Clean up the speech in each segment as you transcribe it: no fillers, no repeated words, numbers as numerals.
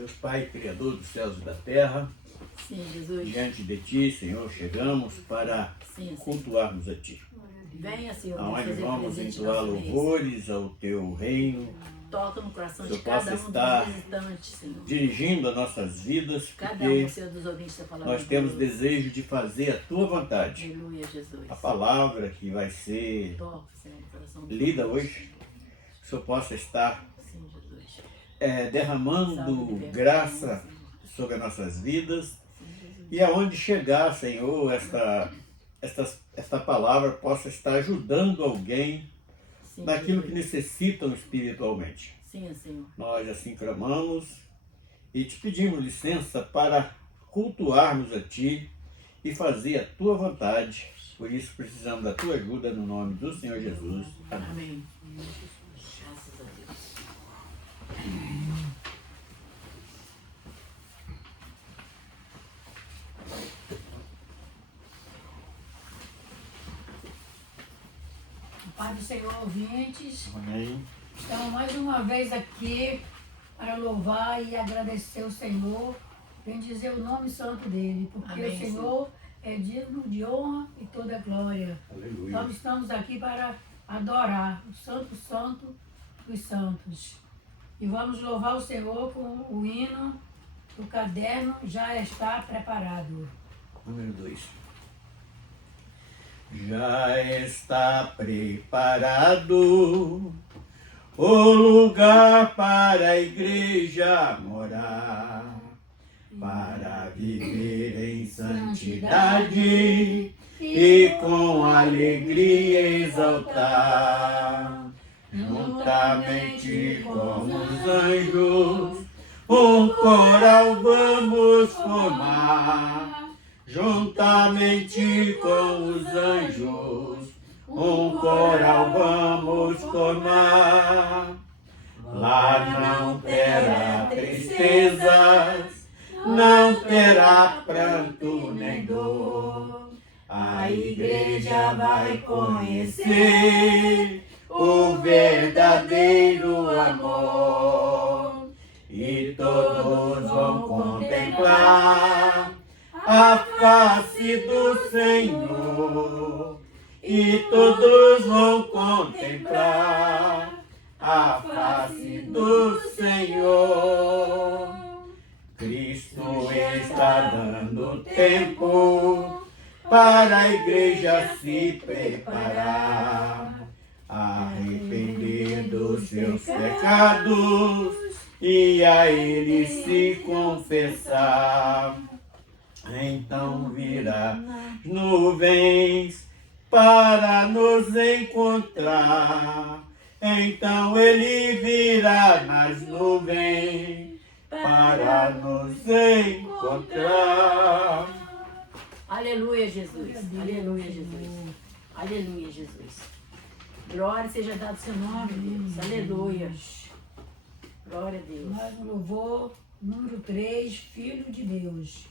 Deus Pai, Criador dos céus e da terra, Sim, Jesus. diante de Ti, Senhor, chegamos para Sim, Senhor. cultuarmos a Ti. Venha, Senhor, Aonde fazer vamos presente em entoar nosso mês. louvores ao Teu reino, Toca no coração que eu de cada possa um dos estar visitantes, Senhor. dirigindo as nossas vidas, Cada um, porque Senhor, dos ouvintes da palavra nós de temos Deus. desejo de fazer a Tua vontade. Aleluia, Jesus. A palavra que vai ser Toca, Senhor, no coração dos lida ouvintes. hoje, que o Senhor possa estar Sim, Jesus. derramando Salve de graça bênção, Senhor. sobre as nossas vidas. Sim, Jesus. E aonde chegar, Senhor, esta palavra possa estar ajudando alguém Sim, naquilo que Jesus. necessitam espiritualmente. Sim, Senhor. Nós assim clamamos e te pedimos licença para cultuarmos a Ti e fazer a Tua vontade. Por isso precisamos da Tua ajuda no nome do Senhor Jesus. Amém. Amém. Graças a Deus. Pai do Senhor, ouvintes, Amém. estamos mais uma vez aqui para louvar e agradecer o Senhor, bendizer o nome santo dele, porque Amém, o Senhor é digno de honra e toda glória. Aleluia. Nós estamos aqui para adorar o Santo Santo dos Santos. E vamos louvar o Senhor com o hino, o caderno já está preparado. Número 2. Já está preparado o lugar para a igreja morar, para viver em santidade e com alegria exaltar, juntamente com os anjos, um coral vamos formar. Juntamente com os anjos, um coral vamos formar. Lá não terá tristezas, não terá pranto nem dor. A igreja vai conhecer o verdadeiro amor. E todos vão contemplar a face do Senhor, e todos vão contemplar a face do Senhor. Cristo está dando tempo para a igreja se preparar, arrepender dos seus pecados e a Ele se confessar. Então virá nuvens para nos encontrar. Então Ele virá nas nuvens para nos encontrar. Aleluia, Jesus. Aleluia, Jesus. Aleluia, Jesus. Glória seja dado ao seu nome, Deus. Aleluia. Glória a Deus. Mais um louvor, número 3, Filho de Deus.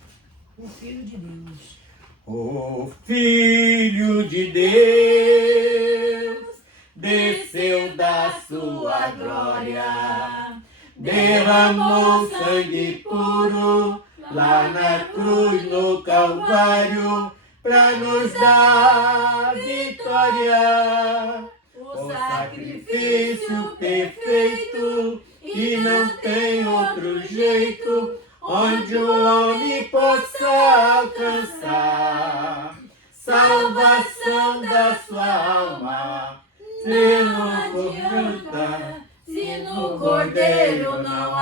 O Filho de Deus. O Filho de Deus desceu da sua glória, derramou sangue puro lá na cruz no Calvário para nos dar vitória. O sacrifício perfeito e não tem outro jeito onde o homem possa alcançar salvação da sua alma. Se não adianta, se no Cordeiro não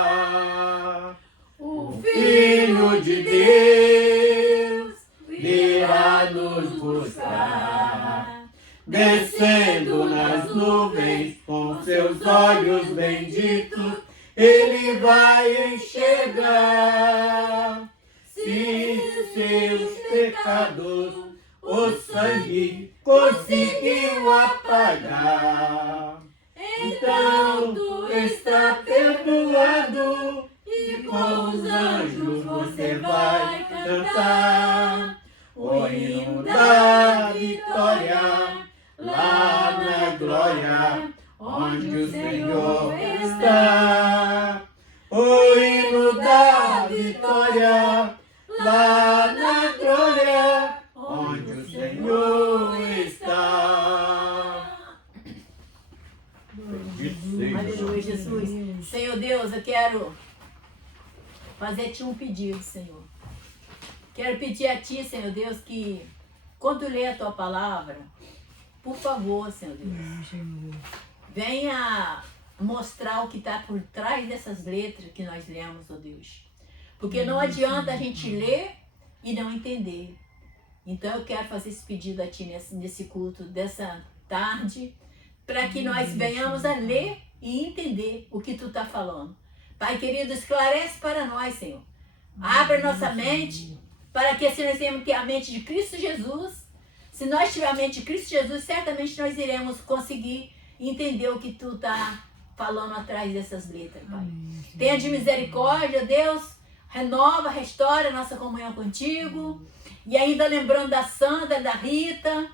acreditar. O Filho de Deus virá nos buscar, descendo nas nuvens com seus olhos benditos. Ele vai enxergar se seus pecados o sangue conseguiu apagar. Então tu está perdoado e com os anjos você vai cantar o hino da vitória lá na glória, onde o Senhor está. O hino da vitória, lá na glória, onde o Senhor está. Bendito seja. Aleluia, Jesus. Senhor Deus, eu quero fazer-te um pedido, Senhor. Quero pedir a Ti, Senhor Deus, que quando ler a Tua palavra, por favor, Senhor Deus, venha mostrar o que está por trás dessas letras que nós lemos, ó Deus. Porque não adianta a gente ler e não entender. Então eu quero fazer esse pedido a Ti nesse culto dessa tarde, para que nós venhamos a ler e entender o que Tu está falando. Pai querido, esclarece para nós, Senhor. Abre nossa mente, para que assim nós tenhamos a mente de Cristo Jesus. Se nós tivermos a mente de Cristo Jesus, certamente nós iremos conseguir entender o que Tu está falando atrás dessas letras, Pai. Tenha de misericórdia, Deus, renova, restaura a nossa comunhão contigo. E ainda lembrando da Sandra, da Rita,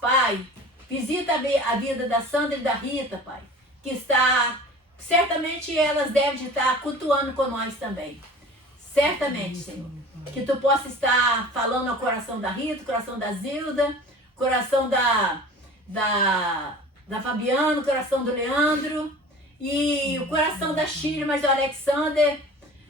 Pai, visita a vida da Sandra e da Rita, Pai, que está, certamente elas devem estar cultuando com nós também. Certamente, Senhor. Que Tu possa estar falando ao coração da Rita, coração da Zilda, coração da Fabiana, o coração do Leandro, e o coração da Shirley, mas do Alexander,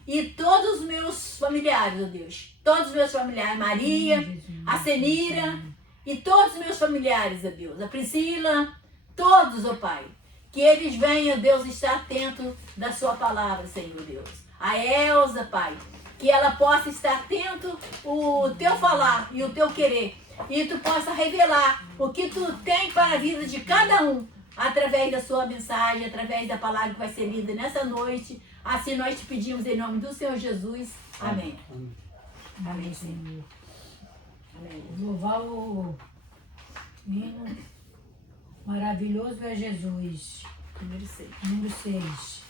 e todos os meus familiares, ó Deus. Todos os meus familiares, Maria, a Senira, e todos os meus familiares, ó Deus. A Priscila, todos, ó Pai. Que eles venham, Deus, estar atento da Sua palavra, Senhor Deus. A Elza, Pai, que ela possa estar atento o Teu falar e o Teu querer. E Tu possa revelar o que Tu tem para a vida de cada um, através da Sua mensagem, através da palavra que vai ser lida nessa noite. Assim nós te pedimos em nome do Senhor Jesus. Amém. Amém, Senhor. Amém. Louvar o hino maravilhoso é Jesus. Número 6. Número 6.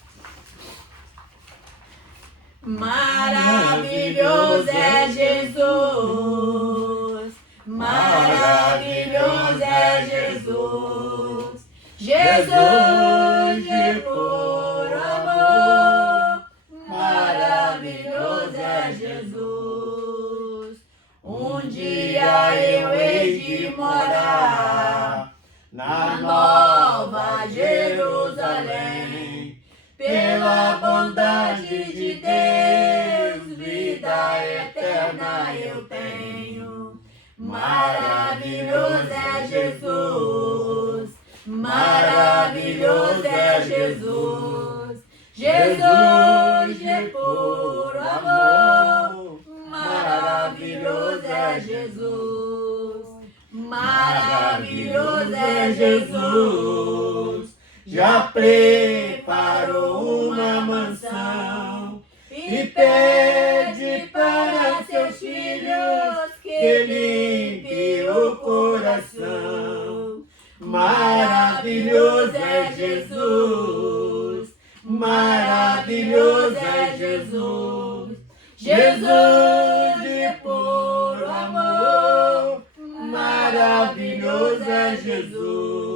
Maravilhoso é Jesus. Maravilhoso é Jesus. Jesus de puro amor. Maravilhoso é Jesus. Um dia eu hei de morar na Nova Jerusalém. Pela bondade de Deus, vida eterna eu tenho. Maravilhoso é Jesus. Maravilhoso é Jesus. Jesus de puro amor. Maravilhoso é Jesus. Maravilhoso é Jesus. Já preparou uma mansão e pede para seus filhos que limpe o coração. Maravilhoso é Jesus. Maravilhoso é Jesus. Jesus de puro amor. Maravilhoso é Jesus.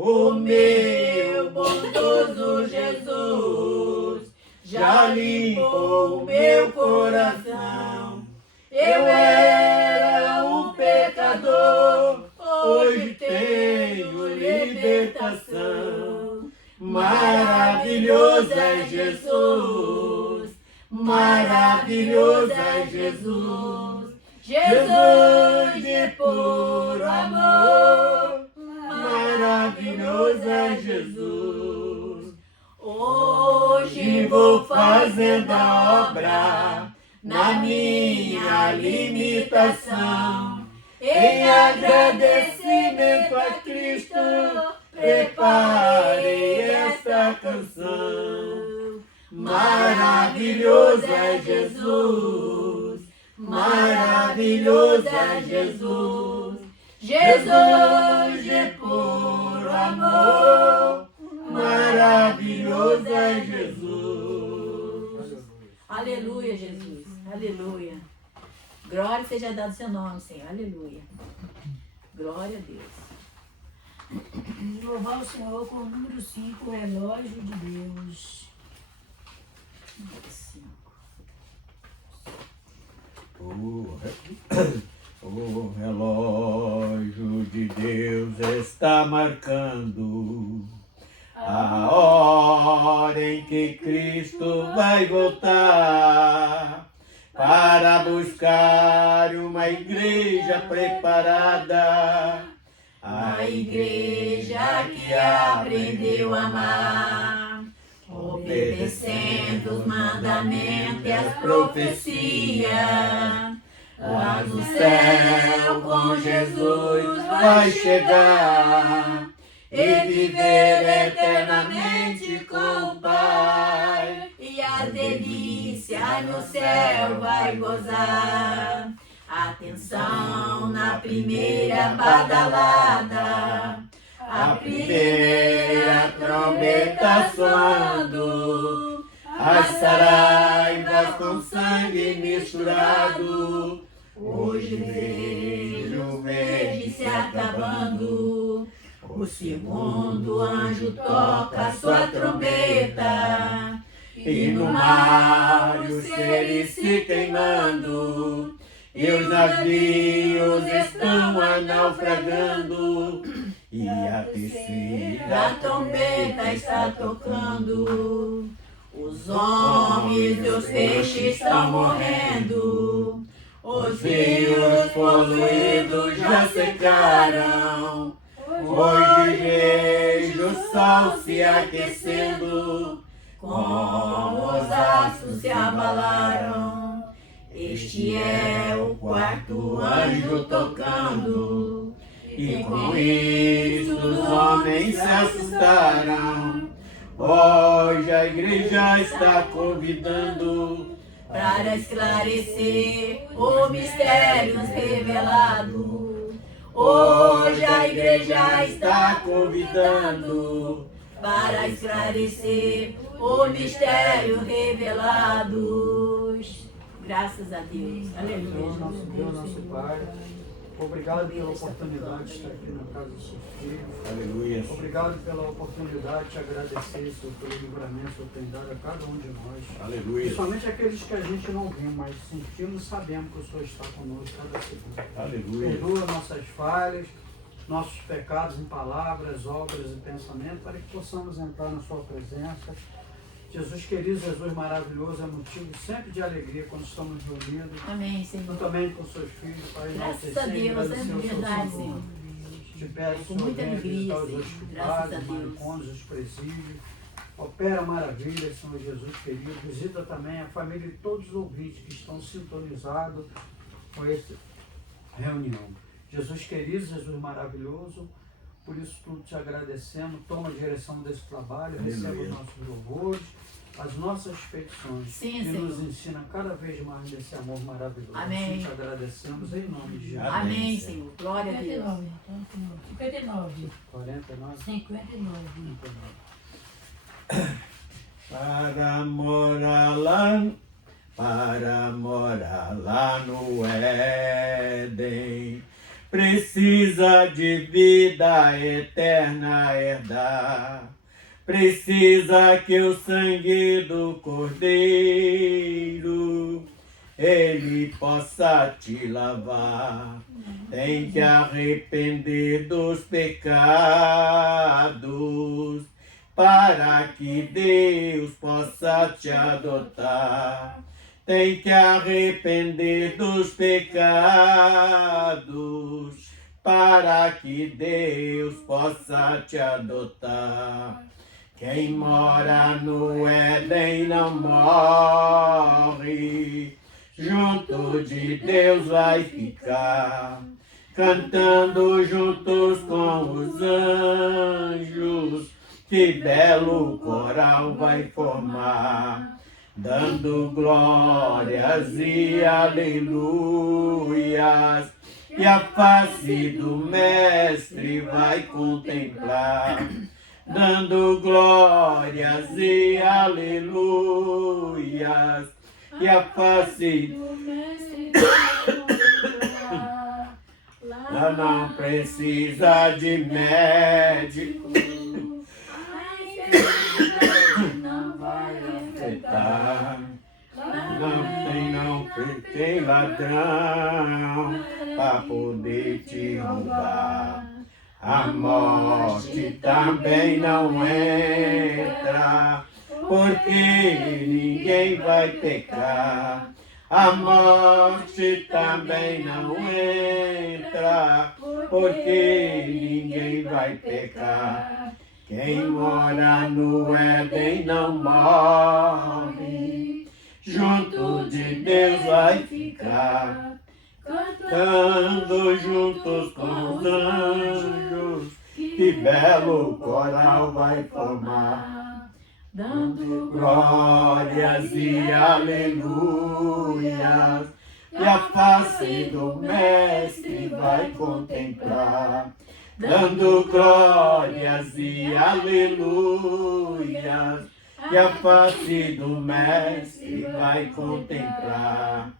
O meu bondoso Jesus já limpou o meu coração. Eu era um pecador, hoje tenho libertação. Maravilhoso é Jesus. Maravilhoso é Jesus. Jesus de puro amor. Maravilhoso é Jesus. Hoje vou fazendo a obra na minha limitação. Em agradecimento a Cristo, preparei esta canção. Maravilhoso é Jesus. Maravilhoso é Jesus. Jesus de puro amor. Maravilhoso é Jesus. Aleluia, Jesus. Aleluia. Glória seja dado ao seu nome, Senhor. Aleluia. Glória a Deus. Louvar o Senhor com o número 5, o relógio de Deus. Número 5. O relógio de Deus está marcando a hora em que Cristo vai voltar para buscar uma igreja preparada, a igreja que aprendeu a amar, obedecendo os mandamentos e as profecias. Lá no céu com Jesus vai chegar e viver eternamente com o Pai. E a delícia no céu vai gozar. Atenção na primeira badalada, a primeira trombeta soando, as saraivas com sangue misturado. Hoje vejo o verde se acabando. O segundo anjo toca sua trombeta, e no mar os seres se queimando, e os navios estão a naufragando, e a terceira trombeta está tocando. Os homens e os peixes estão morrendo, os rios poluídos já secaram. Hoje vejo o sol se aquecendo, como os astros se abalaram. Este é o quarto anjo tocando, e com isso os homens se assustaram. Hoje a igreja está convidando para esclarecer os mistérios revelados. Hoje a igreja está convidando para esclarecer os mistérios revelados. Graças a Deus. Aleluia. Senhor, nosso Deus, nosso Pai, obrigado pela oportunidade de estar aqui na casa do seu filho. Aleluia. Obrigado pela oportunidade de te agradecer, Senhor, pelo livramento que o Senhor tem dado a cada um de nós. Aleluia. Principalmente aqueles que a gente não viu, mas sentimos e sabemos que o Senhor está conosco cada segundo. Aleluia. Perdoa nossas falhas, nossos pecados em palavras, obras e pensamentos, para que possamos entrar na sua presença. Jesus querido, Jesus maravilhoso, é motivo sempre de alegria quando estamos reunidos. Amém, Senhor. Juntamente com seus filhos, Pai, Graças a Deus, é verdade, Senhor. Te peço, Com Senhor, muita venha alegria, visitar os Senhor. hospitais, Graças a os Deus. manicômios, os presídios. Opera maravilha, Senhor Jesus querido. Visita também a família e todos os ouvintes que estão sintonizados com essa reunião. Jesus querido, Jesus maravilhoso, por isso tudo te agradecemos. Toma a direção desse trabalho, receba os nossos louvores, as nossas petições. Sim, e Senhor. nos ensina cada vez mais desse amor maravilhoso. Amém. Assim te agradecemos em nome de Jesus. Amém, Senhor. Glória a Deus. 59, 49, 59. 59. Para morar lá no Éden, precisa de vida eterna herdar. Precisa que o sangue do Cordeiro ele possa te lavar. Tem que arrepender dos pecados para que Deus possa te adotar. Tem que arrepender dos pecados para que Deus possa te adotar. Quem mora no Éden não morre, junto de Deus vai ficar, cantando juntos com os anjos, que belo coral vai formar, dando glórias e aleluias, e a face do Mestre vai contemplar, dando glórias e aleluias, e a face O mestre lá não precisa de médico, A enfermidade não vai afetar. não tem ladrão pra poder te roubar. A morte também não entra, porque ninguém vai pecar. A morte também não entra, porque ninguém vai pecar. Quem mora no Éden não morre, junto de Deus vai ficar, cantando juntos com os anjos, que belo coral vai formar, Dando glórias e aleluias, e a face do Mestre vai contemplar, dando glórias e aleluias, e a face do Mestre vai contemplar.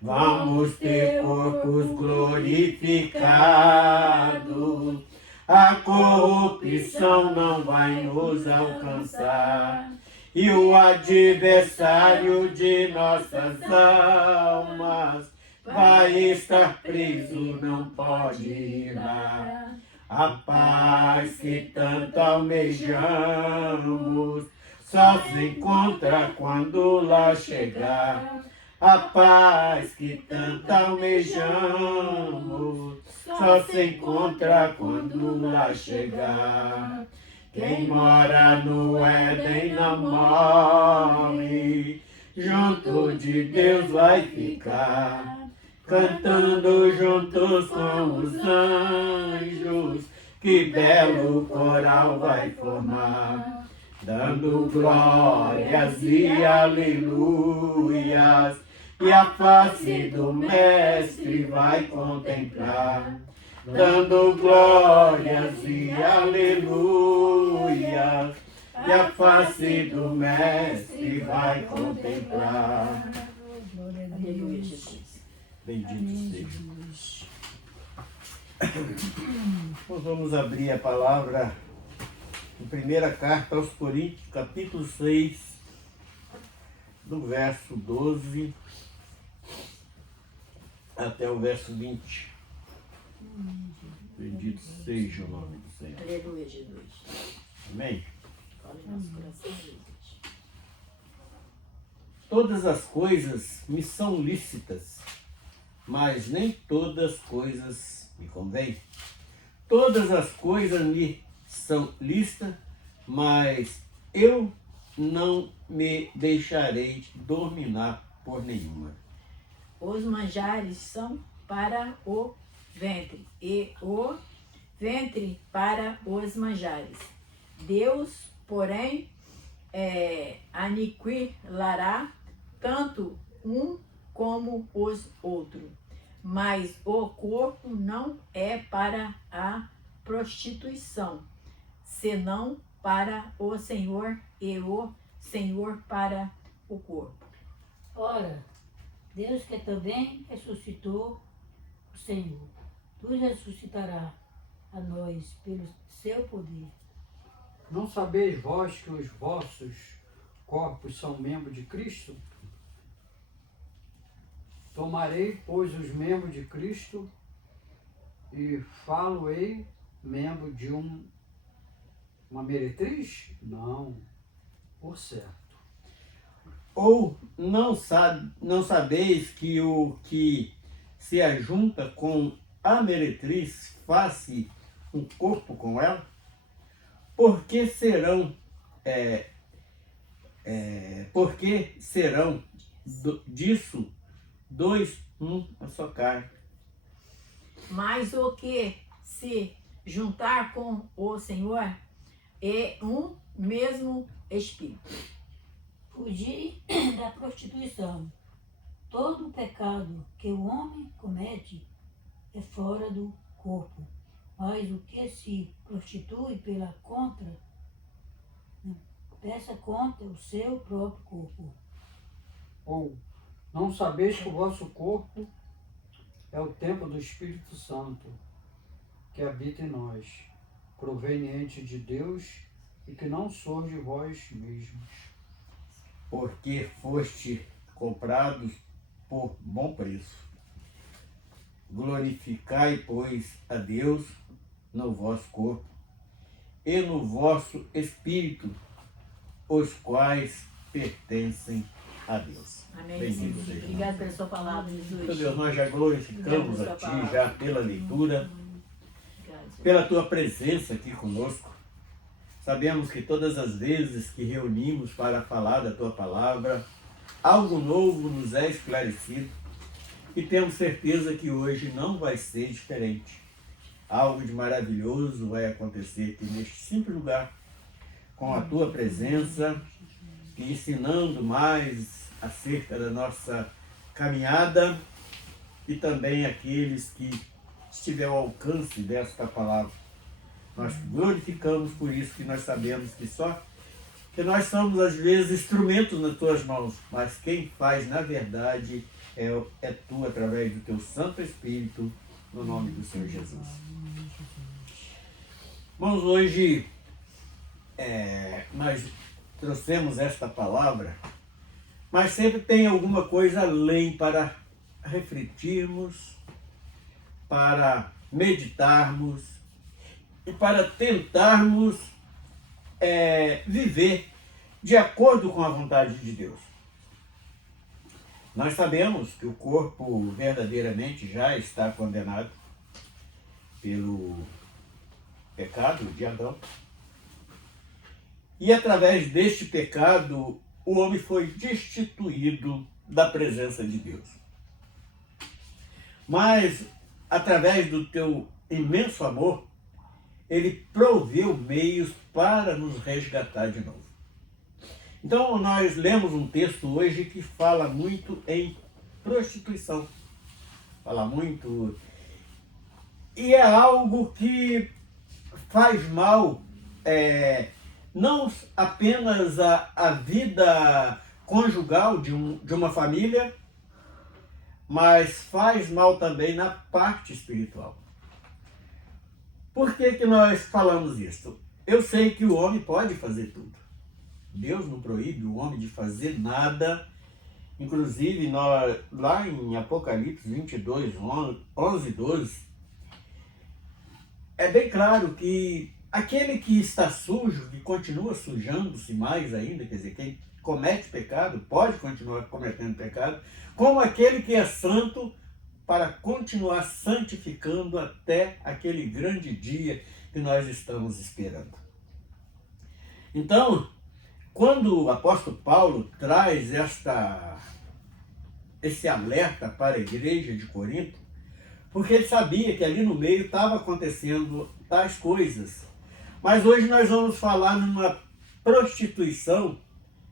Vamos ter corpos glorificados, a corrupção não vai nos alcançar, e o adversário de nossas almas vai estar preso, não pode ir lá. A paz que tanto almejamos só se encontra quando lá chegar. A paz que tanto almejamos só se encontra quando lá chegar. Quem mora no Éden não morre, junto de Deus vai ficar, cantando juntos com os anjos, que belo coral vai formar, dando glórias e aleluias, e a face do Mestre vai contemplar, dando glórias e aleluias, e a face do Mestre vai contemplar. Aleluia, Jesus. Bendito seja. Nós vamos abrir a palavra em primeira carta aos Coríntios, capítulo 6, do verso 12 até o verso 20. Bendito seja o nome do Senhor. Aleluia, Jesus. Amém? Fala em nosso coração, Jesus. Todas as coisas me são lícitas, mas nem todas as coisas me convêm. Todas as coisas me são lícitas, mas eu não me deixarei dominar por nenhuma. Os manjares são para o ventre, e o ventre para os manjares. Deus, porém, aniquilará tanto um como os outros. Mas o corpo não é para a prostituição, senão para o Senhor, e o Senhor para o corpo. Ora, Deus que também ressuscitou o Senhor, nos ressuscitará a nós pelo seu poder. Não sabeis vós que os vossos corpos são membros de Cristo? Tomarei, pois, os membros de Cristo e falo-ei membro de uma meretriz? Não, por certo. Ou não sabeis que o que se ajunta com a meretriz faz-se um corpo com ela? Porque serão disso dois, a sua carne. Mas o que se juntar com o Senhor é um mesmo Espírito. Fugir da prostituição. Todo o pecado que o homem comete é fora do corpo, mas o que se prostitui pela conta, peça contra o seu próprio corpo. Ou não sabeis que o vosso corpo é o templo do Espírito Santo, que habita em nós, proveniente de Deus e que não sois de vós mesmos. Porque foste comprados por bom preço. Glorificai, pois, a Deus no vosso corpo e no vosso espírito, os quais pertencem a Deus. Amém, Bendito Senhor. seja. Obrigado pela sua palavra, Jesus. Meu Deus, nós já glorificamos a Ti, já pela leitura, Obrigado, Senhor. pela Tua presença aqui conosco. Sabemos que todas as vezes que reunimos para falar da Tua palavra, algo novo nos é esclarecido e temos certeza que hoje não vai ser diferente. Algo de maravilhoso vai acontecer aqui neste simples lugar, com a Tua presença, e ensinando mais acerca da nossa caminhada e também aqueles que estiver ao alcance desta palavra. Nós glorificamos por isso, que nós sabemos que nós somos às vezes instrumentos nas tuas mãos, mas quem faz na verdade é tu, através do teu Santo Espírito, no nome do Senhor Jesus. Irmãos, hoje nós trouxemos esta palavra, mas sempre tem alguma coisa além para refletirmos, para meditarmos e para tentarmos viver de acordo com a vontade de Deus. Nós sabemos que o corpo verdadeiramente já está condenado pelo pecado de Adão. E através deste pecado, o homem foi destituído da presença de Deus. Mas, através do teu imenso amor, ele proveu meios para nos resgatar de novo. Então, nós lemos um texto hoje que fala muito em prostituição. Fala muito. E é algo que faz mal, não apenas a vida conjugal de uma família, mas faz mal também na parte espiritual. Por que nós falamos isso? Eu sei que o homem pode fazer tudo. Deus não proíbe o homem de fazer nada. Inclusive, lá em Apocalipse 22, 11 e 12, é bem claro que aquele que está sujo, que continua sujando-se mais ainda, quer dizer, quem comete pecado pode continuar cometendo pecado, como aquele que é santo, para continuar santificando até aquele grande dia que nós estamos esperando. Então, quando o apóstolo Paulo traz esse alerta para a igreja de Corinto, porque ele sabia que ali no meio estava acontecendo tais coisas. Mas hoje nós vamos falar numa prostituição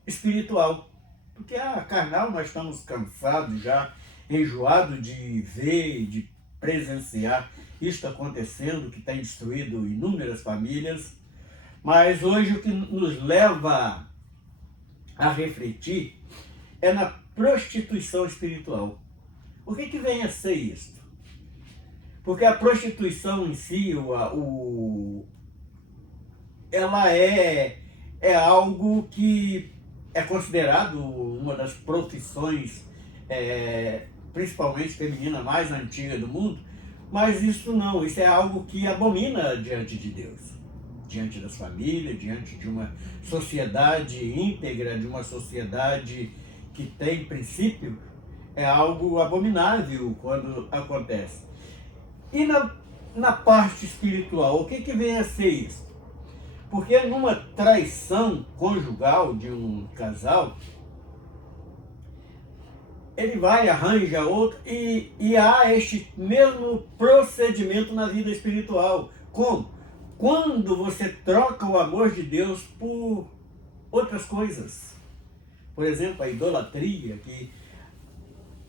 espiritual. Porque a carnal nós estamos cansados já, enjoados de ver, de presenciar isto acontecendo, que tem destruído inúmeras famílias. Mas hoje o que nos leva a refletir é na prostituição espiritual. O que vem a ser isto? Porque a prostituição em si, ela é algo que é considerado uma das profissões, principalmente feminina, mais antiga do mundo, mas isso não, isso é algo que abomina diante de Deus, diante das famílias, diante de uma sociedade íntegra, de uma sociedade que tem princípio, é algo abominável quando acontece. E na parte espiritual, o que vem a ser isso? Porque numa traição conjugal de um casal, ele vai, arranja outro e há este mesmo procedimento na vida espiritual. Como? Quando você troca o amor de Deus por outras coisas. Por exemplo, a idolatria, que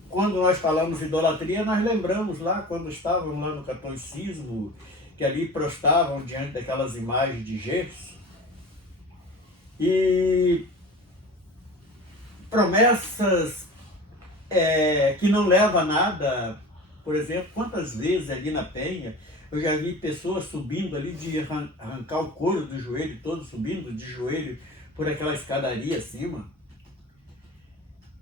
quando nós falamos de idolatria, nós lembramos lá, quando estávamos lá no catolicismo, que ali prostravam diante daquelas imagens de gesso. E promessas que não levam a nada. Por exemplo, quantas vezes ali na Penha Eu já vi pessoas subindo ali de arrancar o couro do joelho todo, subindo de joelho por aquela escadaria acima.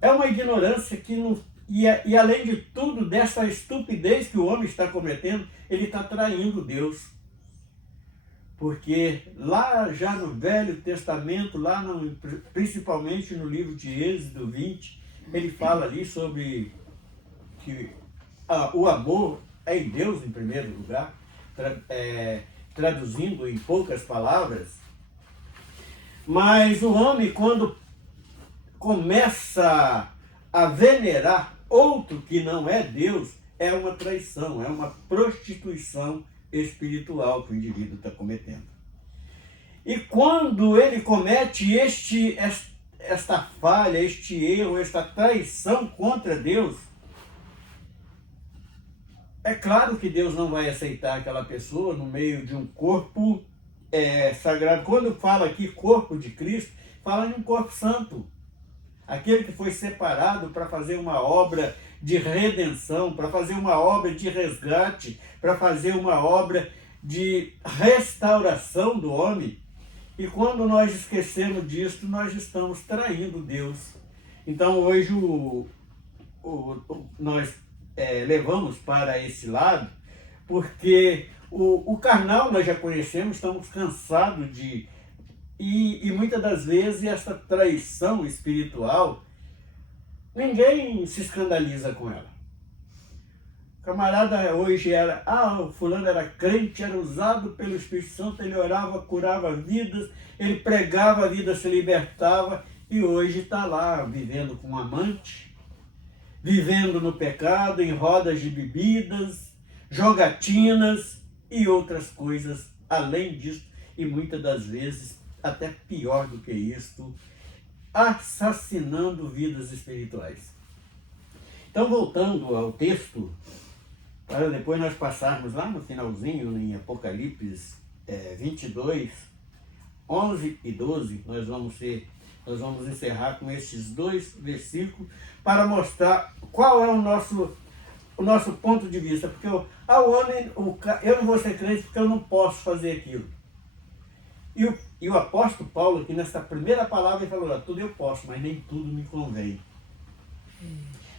É uma ignorância que não... E além de tudo, dessa estupidez que o homem está cometendo, ele está traindo Deus. Porque lá já no Velho Testamento, principalmente no livro de Êxodo 20, ele fala ali sobre que o amor é em Deus em primeiro lugar, traduzindo em poucas palavras. Mas o homem, quando começa a venerar outro que não é Deus, é uma traição, é uma prostituição espiritual que o indivíduo está cometendo. E quando ele comete esta falha, este erro, esta traição contra Deus, é claro que Deus não vai aceitar aquela pessoa no meio de um corpo sagrado. Quando fala aqui corpo de Cristo, fala em um corpo santo. Aquele que foi separado para fazer uma obra de redenção, para fazer uma obra de resgate, para fazer uma obra de restauração do homem. E quando nós esquecemos disso, nós estamos traindo Deus. Então hoje nós levamos para esse lado, porque o carnal nós já conhecemos, estamos cansados de... E muitas das vezes essa traição espiritual, ninguém se escandaliza com ela. O camarada hoje o fulano era crente, era usado pelo Espírito Santo, ele orava, curava vidas, ele pregava, a vida se libertava, e hoje está lá vivendo com um amante, vivendo no pecado, em rodas de bebidas, jogatinas e outras coisas além disso, e muitas das vezes até pior do que isto, assassinando vidas espirituais. Então, voltando ao texto, para depois nós passarmos lá no finalzinho, em Apocalipse 22, 11 e 12, nós vamos encerrar com estes dois versículos para mostrar qual é o nosso ponto de vista. Porque eu não vou ser crente porque eu não posso fazer aquilo. E o apóstolo Paulo, aqui nessa primeira palavra, ele falou, tudo eu posso, mas nem tudo me convém.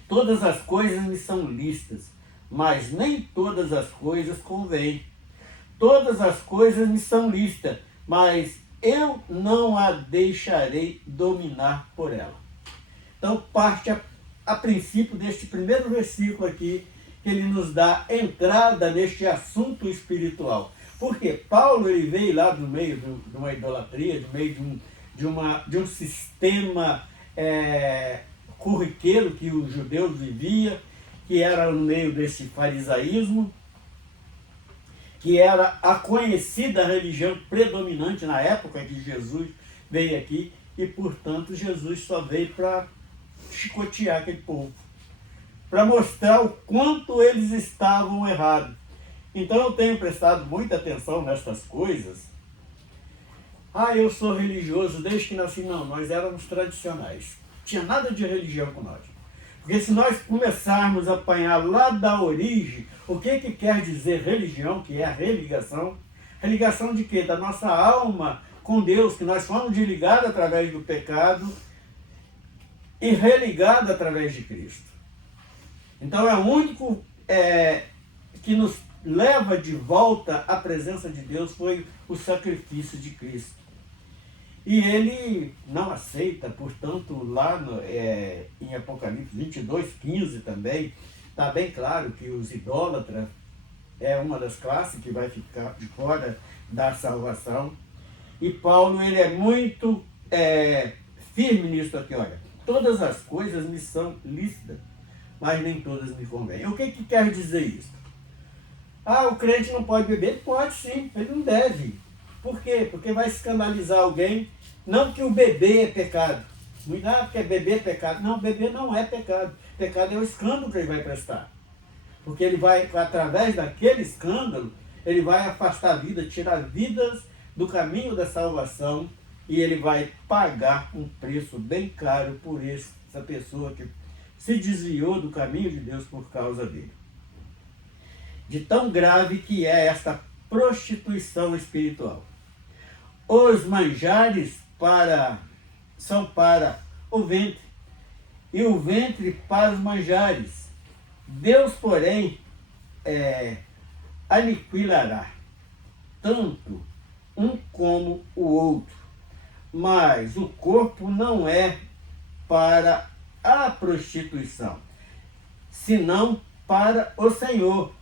Todas as coisas me são lícitas, mas nem todas as coisas convêm. Todas as coisas me são lícitas, mas eu não a deixarei dominar por ela. Então parte a princípio deste primeiro versículo aqui, que ele nos dá entrada neste assunto espiritual. Porque Paulo ele veio lá do meio de uma idolatria, do meio de um sistema corriqueiro que os judeus viviam, que era no meio desse farisaísmo, que era a conhecida religião predominante na época que Jesus veio aqui, e portanto Jesus só veio para chicotear aquele povo, para mostrar o quanto eles estavam errados. Então eu tenho prestado muita atenção nestas coisas. Eu sou religioso desde que nasci. Não, nós éramos tradicionais. Não tinha nada de religião com nós. Porque se nós começarmos a apanhar lá da origem, o que quer dizer religião, que é a religação? Religação de quê? Da nossa alma com Deus, que nós fomos desligados através do pecado e religados através de Cristo. Então é o único que nos leva de volta à presença de Deus foi o sacrifício de Cristo. E ele não aceita, portanto, lá em Apocalipse 22, 15 também, está bem claro que os idólatras é uma das classes que vai ficar de fora da salvação. E Paulo ele é muito firme nisso aqui, olha, todas as coisas me são lícitas, mas nem todas me convêm. O que quer dizer isso? O crente não pode beber? Pode sim, ele não deve. Por quê? Porque vai escandalizar alguém. Não que o beber é pecado. Porque beber é pecado. Não, beber não é pecado. Pecado é o escândalo que ele vai prestar. Porque ele vai, através daquele escândalo, ele vai afastar a vida, tirar vidas do caminho da salvação, e ele vai pagar um preço bem caro por essa pessoa que se desviou do caminho de Deus por causa dele. de tão grave que é esta prostituição espiritual. Os manjares são para o ventre, e o ventre para os manjares. Deus, porém, aniquilará tanto um como o outro, mas o corpo não é para a prostituição, senão para o Senhor,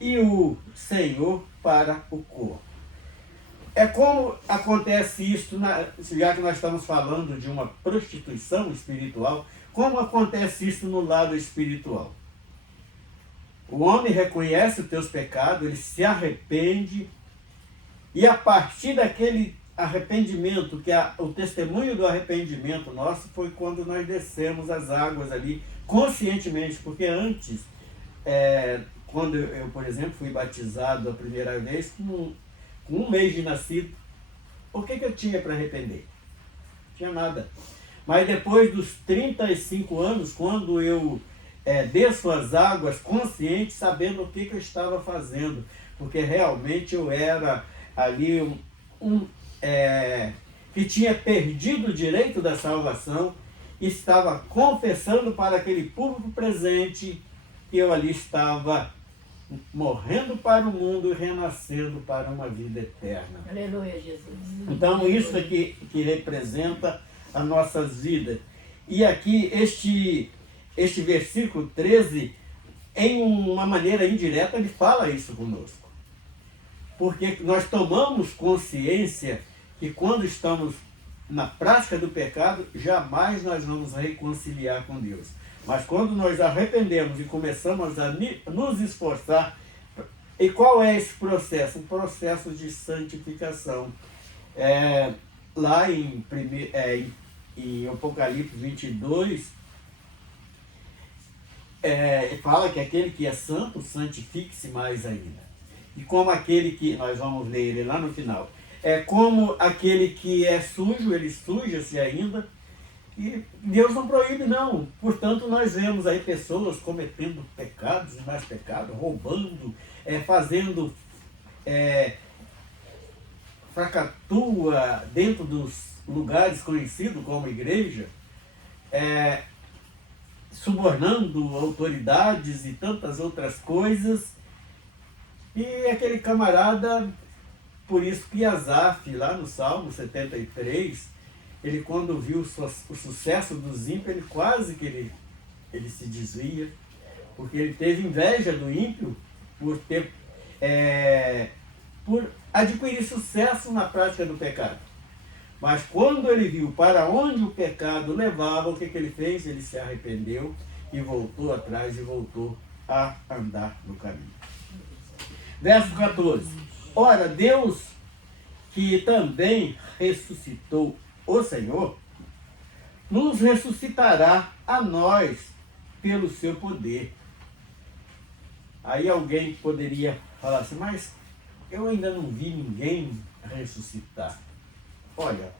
e o Senhor para o corpo. É como acontece isso, já que nós estamos falando de uma prostituição espiritual, como acontece isso no lado espiritual? O homem reconhece os teus pecados, ele se arrepende, e a partir daquele arrependimento, o testemunho do arrependimento nosso foi quando nós descemos as águas ali, conscientemente, porque antes, quando eu, por exemplo, fui batizado a primeira vez, com um mês de nascido, o que eu tinha para arrepender? Não tinha nada. Mas depois dos 35 anos, quando eu desço as águas consciente, sabendo o que eu estava fazendo, porque realmente eu era ali que tinha perdido o direito da salvação, e estava confessando para aquele público presente que eu ali estava morrendo para o mundo e renascendo para uma vida eterna. Aleluia, Jesus. Então isso é que representa as nossas vidas. E aqui este versículo 13, em uma maneira indireta, ele fala isso conosco. Porque nós tomamos consciência que quando estamos na prática do pecado, jamais nós vamos reconciliar com Deus. Mas quando nós arrependemos e começamos a nos esforçar, e qual é esse processo? Um processo de santificação. Lá em Apocalipse 22, fala que aquele que é santo, santifique-se mais ainda. E como aquele que, nós vamos ler ele lá no final, como aquele que é sujo, ele suja-se ainda. E Deus não proíbe, não. Portanto, nós vemos aí pessoas cometendo pecados e mais pecados, roubando, fazendo fracatua dentro dos lugares conhecidos como igreja, subornando autoridades e tantas outras coisas. E aquele camarada, por isso que Asaf, lá no Salmo 73, ele quando viu o sucesso dos ímpios, ele quase que ele se desvia, porque ele teve inveja do ímpio por adquirir sucesso na prática do pecado. Mas quando ele viu para onde o pecado levava, o que ele fez? Ele se arrependeu e voltou atrás e voltou a andar no caminho. Verso 14. Ora, Deus, que também ressuscitou o Senhor, nos ressuscitará a nós pelo seu poder. Aí alguém poderia falar assim, mas eu ainda não vi ninguém ressuscitar. Olha,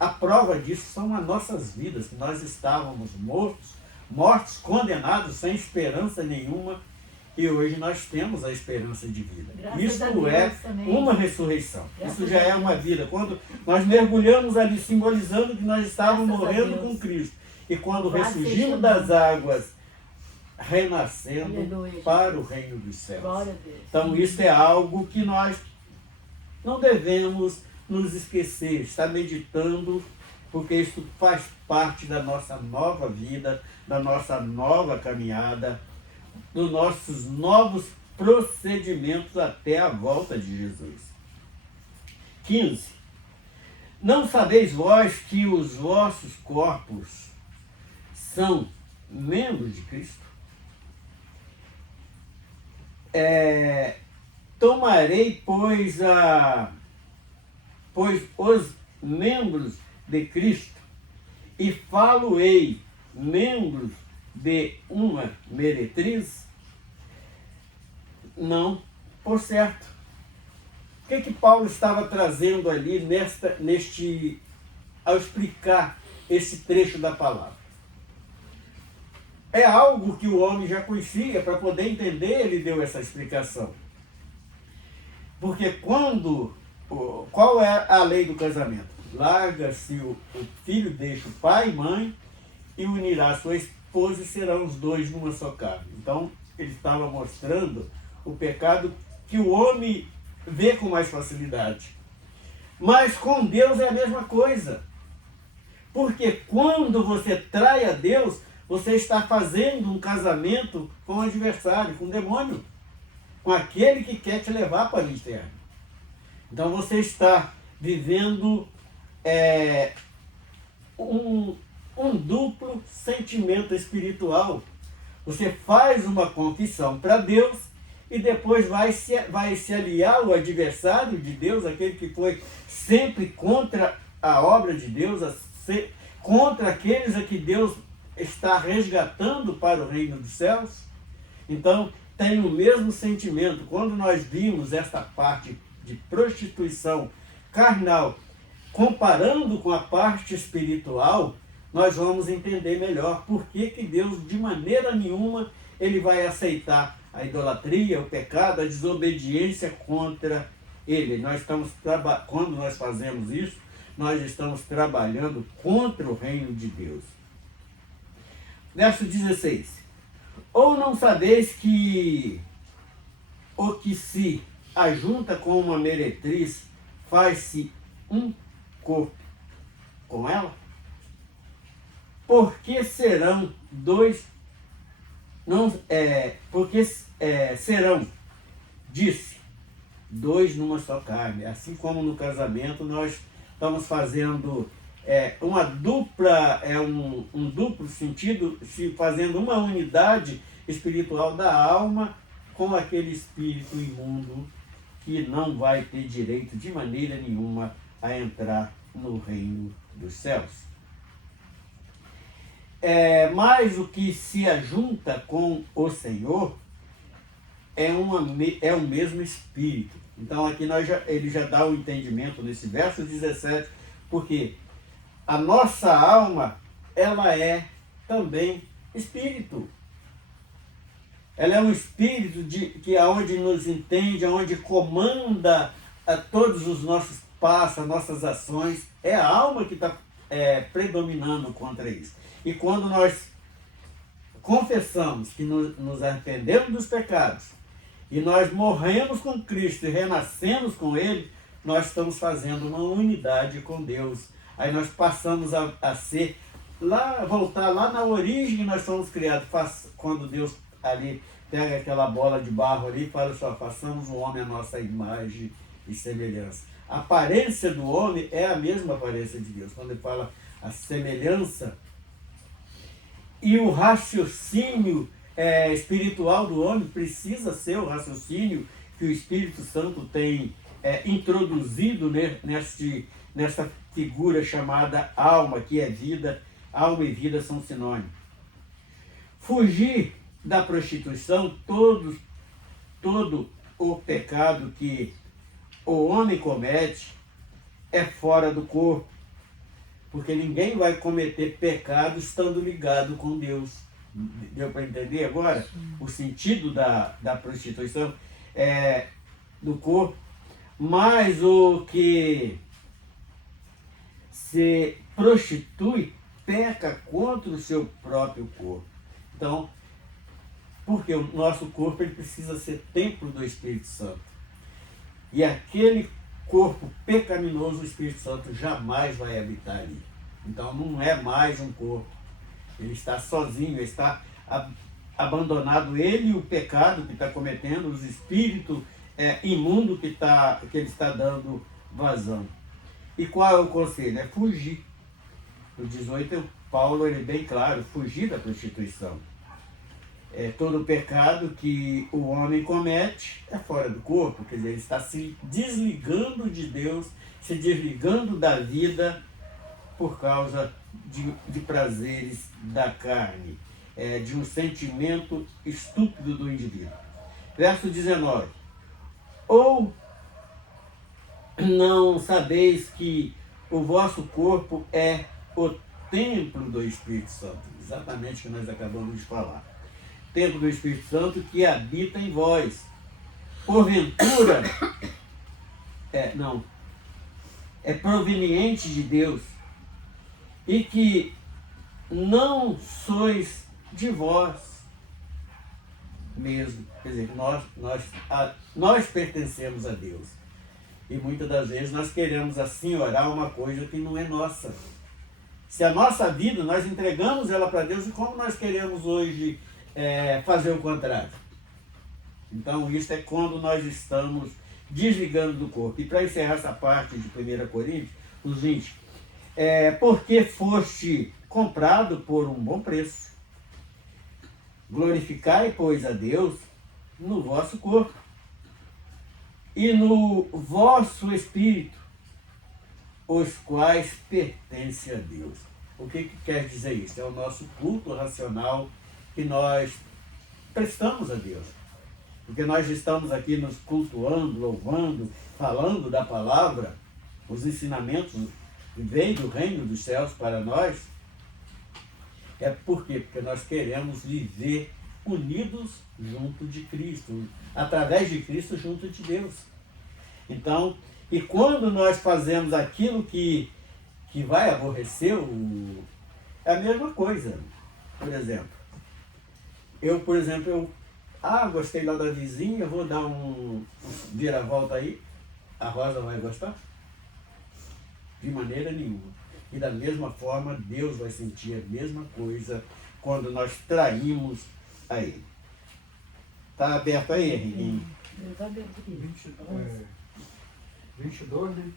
a prova disso são as nossas vidas, que nós estávamos mortos, condenados, sem esperança nenhuma, e hoje nós temos a esperança de vida. Isso é uma ressurreição. Isso já é uma vida. Quando nós mergulhamos ali, simbolizando que nós estávamos morrendo com Cristo. E quando ressurgimos das águas, renascendo para o reino dos céus. Então isso é algo que nós não devemos nos esquecer, estar meditando, porque isso faz parte da nossa nova vida, da nossa nova caminhada, dos nossos novos procedimentos até a volta de Jesus. 15. Não sabeis vós que os vossos corpos são membros de Cristo? Tomarei, pois os membros de Cristo e falo-ei membros de uma meretriz? Não, por certo. O que Paulo estava trazendo ali ao explicar esse trecho da palavra? é algo que o homem já conhecia. Para poder entender, ele deu essa explicação. Porque qual é a lei do casamento? Larga-se o filho, deixa o pai e mãe e unirá sua esposa e serão os dois numa só carne. Então, ele estava mostrando o pecado que o homem vê com mais facilidade. Mas com Deus é a mesma coisa. Porque quando você trai a Deus, você está fazendo um casamento com o adversário, com o demônio, com aquele que quer te levar para o inferno. Então você está vivendo um duplo sentimento espiritual. Você faz uma confissão para Deus e depois vai se aliar ao adversário de Deus, aquele que foi sempre contra a obra de Deus, contra aqueles a que Deus está resgatando para o reino dos céus. Então, tem o mesmo sentimento. Quando nós vimos esta parte de prostituição carnal, comparando com a parte espiritual, nós vamos entender melhor por que Deus, de maneira nenhuma, ele vai aceitar a idolatria, o pecado, a desobediência contra ele. Quando nós fazemos isso, nós estamos trabalhando contra o reino de Deus. Verso 16. Ou não sabeis que o que se ajunta com uma meretriz faz-se um corpo com ela? Porque serão dois, serão, disse, dois numa só carne. Assim como no casamento nós estamos fazendo uma dupla, um duplo sentido, se fazendo uma unidade espiritual da alma com aquele espírito imundo que não vai ter direito de maneira nenhuma a entrar no reino dos céus. Mas o que se ajunta com o Senhor é o mesmo Espírito. Então aqui ele já dá o entendimento nesse verso 17, porque a nossa alma, ela é também Espírito. Ela é um Espírito que aonde nos entende, aonde comanda a todos os nossos passos, as nossas ações. É a alma que está predominando contra isso. E quando nós confessamos que nos arrependemos dos pecados e nós morremos com Cristo e renascemos com Ele, nós estamos fazendo uma unidade com Deus. Aí nós passamos a ser, voltar lá na origem, nós somos criados. Quando Deus ali pega aquela bola de barro ali e fala só, façamos o homem à nossa imagem e semelhança. A aparência do homem é a mesma aparência de Deus. Quando ele fala a semelhança, e o raciocínio espiritual do homem precisa ser o raciocínio que o Espírito Santo tem introduzido nessa figura chamada alma, que é vida. Alma e vida são sinônimos. Fugir da prostituição, todo o pecado que o homem comete é fora do corpo. Porque ninguém vai cometer pecado estando ligado com Deus. Deu para entender agora? Sim. O sentido da prostituição é do corpo. Mas o que se prostitui peca contra o seu próprio corpo. Então, porque o nosso corpo ele precisa ser templo do Espírito Santo. E aquele corpo pecaminoso, o Espírito Santo jamais vai habitar ali. Então não é mais um corpo. Ele está sozinho, ele está abandonado, ele e o pecado que está cometendo, os espíritos imundos que ele está dando vazão. E qual é o conselho? É fugir. No 18, Paulo ele é bem claro, fugir da prostituição. Todo pecado que o homem comete é fora do corpo, quer dizer, ele está se desligando de Deus, se desligando da vida por causa de prazeres da carne, de um sentimento estúpido do indivíduo. Verso 19. Ou não sabeis que o vosso corpo é o templo do Espírito Santo, exatamente o que nós acabamos de falar. Templo do Espírito Santo que habita em vós. Porventura, é proveniente de Deus e que não sois de vós mesmo. Quer dizer, nós pertencemos a Deus. E muitas das vezes nós queremos assim orar uma coisa que não é nossa. Se a nossa vida, nós entregamos ela para Deus, e como nós queremos hoje fazer o contrário? Então isso é quando nós estamos desligando do corpo. E para encerrar essa parte de 1 Coríntios, os 20, porque foste comprado por um bom preço. Glorificai, pois, a Deus no vosso corpo e no vosso espírito, os quais pertencem a Deus. O que quer dizer isso? É o nosso culto racional que nós prestamos a Deus. Porque nós estamos aqui nos cultuando, louvando, falando da palavra, os ensinamentos que vêm do reino dos céus para nós. É por quê? Porque nós queremos viver unidos junto de Cristo, através de Cristo junto de Deus. Então, e quando nós fazemos aquilo que vai aborrecer, é a mesma coisa. Por exemplo, eu gostei lá da vizinha, vou dar um vira-volta aí, a Rosa vai gostar? De maneira nenhuma. E da mesma forma, Deus vai sentir a mesma coisa quando nós traímos a Ele. Está aberto aí, Henrique? Está aberto aqui. 22, né?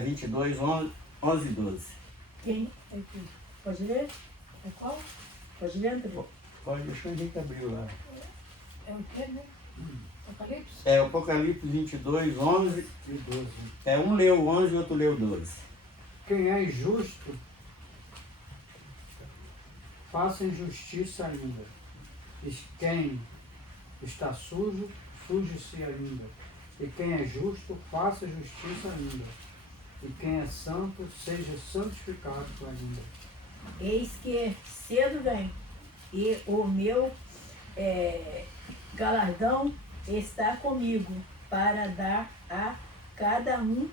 22, 11 e 12. Quem? Aqui. Pode ler? É qual? Pode ler, André? Pode, deixa o Henrique abrir lá. É o quê, né? Apocalipse? É o Apocalipse 22, 11 E 12. Um leu 11 e outro leu 12. Quem é injusto, faça injustiça ainda. E quem está sujo, suje-se ainda. E quem é justo, faça justiça ainda. E quem é santo, seja santificado ainda. Eis que cedo vem, e o meu galardão está comigo, para dar a cada um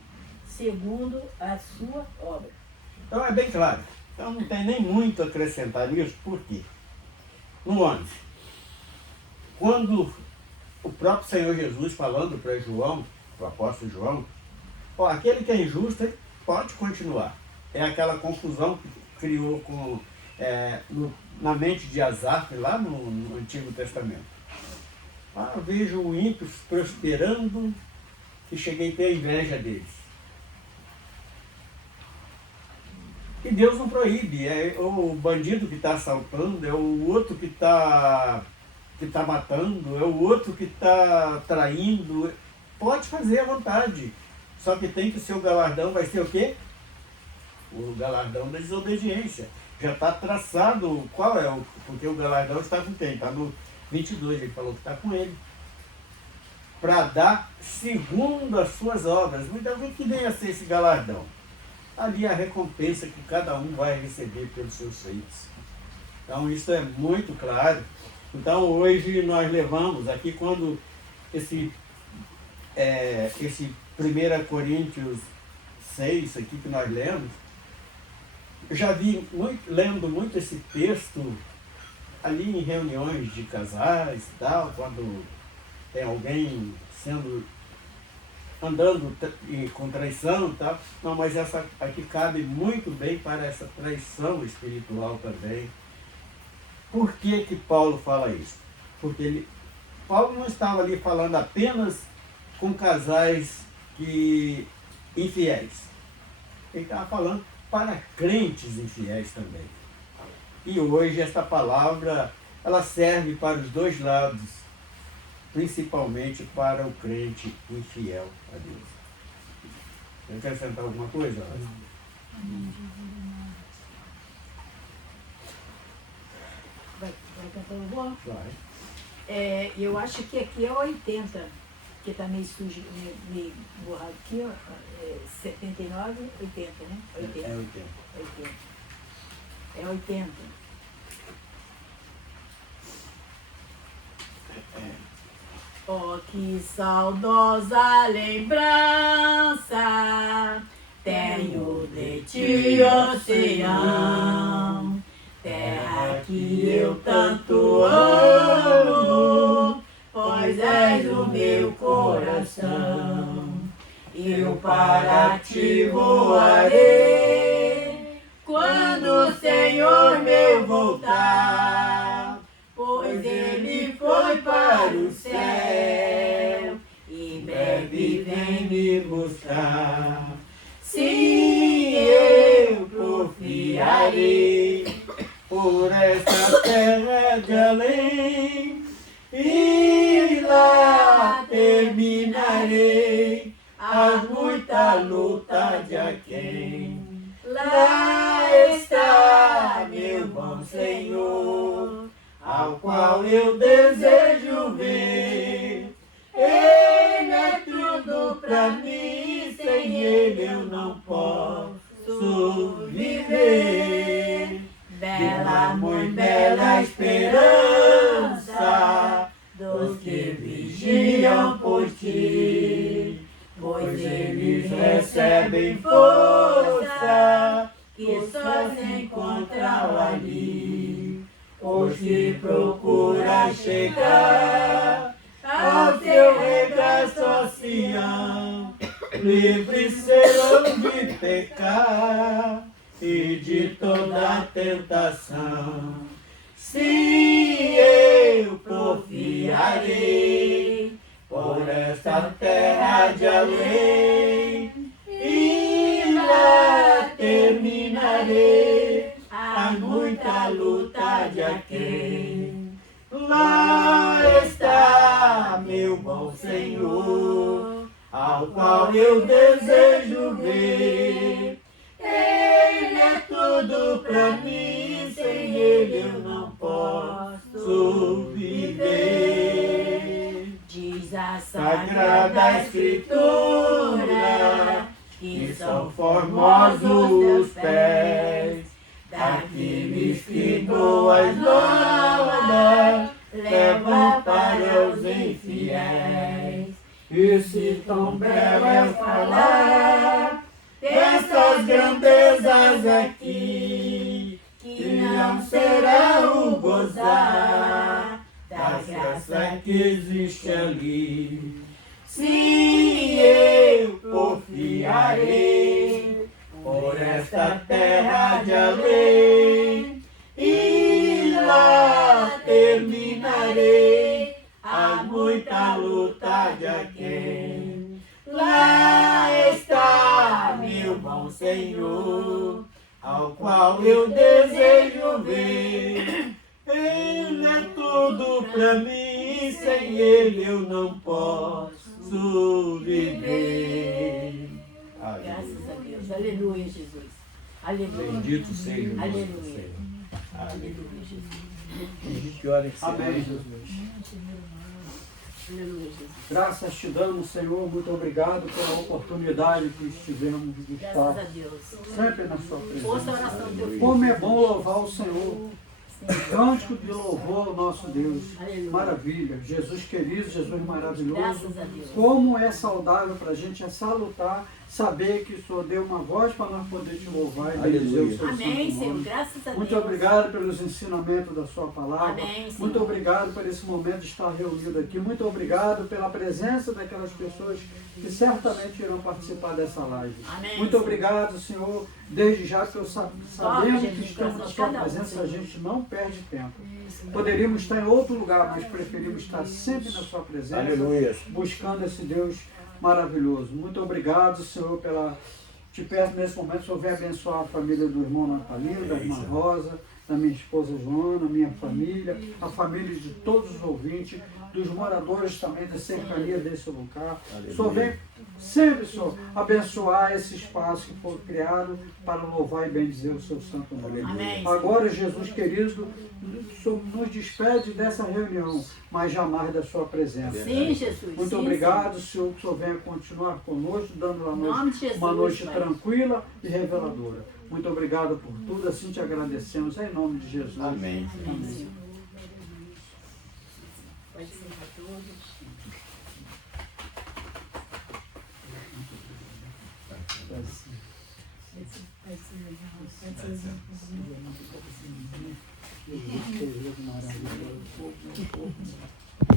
segundo a sua obra. Então é bem claro. Então não tem nem muito a acrescentar nisso. Por quê? No 11, quando o próprio Senhor Jesus falando para João, para o apóstolo João, aquele que é injusto, ele pode continuar. É aquela confusão que criou na mente de Asaf, lá no Antigo Testamento. Eu vejo ímpios prosperando e cheguei a ter inveja deles. E Deus não proíbe, é o bandido que está assaltando, é o outro que está matando, é o outro que está traindo. Pode fazer à vontade, só que tem que o seu galardão vai ser o quê? O galardão da desobediência. Já está traçado qual é, porque o galardão está com quem? Está no 22, ele falou que está com ele. Para dar segundo as suas obras. Então, o que vem a ser esse galardão? Ali a recompensa que cada um vai receber pelos seus feitos. Então isso é muito claro. Então hoje nós levamos aqui quando esse 1 Coríntios 6 aqui que nós lemos, eu já vi lendo muito esse texto ali em reuniões de casais e tal, quando tem alguém andando com traição e tal. Não, mas essa aqui cabe muito bem para essa traição espiritual também. Por que que Paulo fala isso? Porque Paulo não estava ali falando apenas com casais infiéis. Ele estava falando para crentes infiéis também. E hoje essa palavra, ela serve para os dois lados, principalmente para o crente infiel a Deus. Você quer acrescentar alguma coisa? Vai cantar uma boa? Vai. Eu acho que aqui é 80, que está meio sujo, meio borrado aqui, ó, 79, 80, né? 80. É 80. 80. É 80. Oh, que saudosa lembrança tenho de ti, oceano, terra que eu tanto amo, pois és o meu coração. Eu para ti voarei quando o Senhor meu voltar, pois ele foi para o céu e breve vem me buscar. Sim, eu confiarei por essa terra de além e lá terminarei a muita luta de aquém. Lá está meu bom Senhor, ao qual eu desejo ver. Ele é tudo pra mim, sem ele eu não posso viver. Bela mãe, bela esperança dos que vigiam por ti, pois eles recebem força que só se encontram ali. Os que procuram chegar ao teu regaço, Sião, livres serão de pecar e de toda tentação. Sim, eu confiarei por esta terra de além e lá terminarei a muita luta de aquém. Lá está meu bom Senhor, ao qual eu desejo ver. Ele é tudo pra mim, sem ele eu não posso viver. Diz a Sagrada Escritura que são formosos os pés daqueles que boas novas levam para os infiéis. E se tão belo é falar dessas grandezas aqui, que não será o gozar da graça que existe ali. Sim, eu confiarei por esta terra de além e lá terminarei a muita luta de aquém. Lá está meu bom Senhor, ao qual eu desejo ver. Ele é tudo pra mim, sem ele eu não posso viver. Graças a Deus. Aleluia, Jesus. Aleluia. Bendito seja o Aleluia. nosso Senhor. Aleluia, Jesus. Que hora que Amém, será? Jesus. Aleluia, Jesus. Graças te damos, Senhor. Muito obrigado pela oportunidade que tivemos de Graças estar a Deus. sempre na sua Ouça a presença. oração do teu filho. Como é bom louvar o Senhor. Cântico de louvor ao nosso Deus. Aleluia. Maravilha. Jesus querido, Jesus maravilhoso. Graças a Deus. Como é saudável para a gente, é salutar, saber que o Senhor deu uma voz para nós poder te louvar e bendizer o seu Amém, santo Senhor. nome. Graças a Deus. Muito obrigado pelos ensinamentos da sua palavra. Amém, Senhor. Muito obrigado por esse momento de estar reunido aqui. Muito obrigado pela presença daquelas pessoas que certamente irão participar dessa live. Amém, Muito Senhor. obrigado, Senhor, desde já que eu sabemos Jesus, que estamos na sua cada um, presença, a Senhor. gente não perde tempo. Poderíamos estar em outro lugar, mas preferimos estar sempre na sua presença, Aleluia. buscando esse Deus maravilhoso. Muito obrigado, Senhor, pela... Te peço nesse momento, o Senhor venha abençoar a família do irmão Natalino, da irmã Rosa, da minha esposa Joana, minha família, a família de todos os ouvintes, dos moradores também da cercania desse lugar. Aleluia. O Senhor vem sempre, Senhor, abençoar esse espaço que foi criado para louvar e bendizer o seu santo nome. Amém. Agora, Jesus querido, o Senhor nos despede dessa reunião, mas jamais da sua presença. Sim, Jesus. Muito sim, obrigado, Senhor, que o Senhor venha continuar conosco, dando a Em nome de Jesus, uma noite Pai. tranquila e reveladora. Muito obrigado por tudo, assim te agradecemos, em nome de Jesus. Amém. Amém, Senhor. Pode ser para todos. Assim. Pode ser.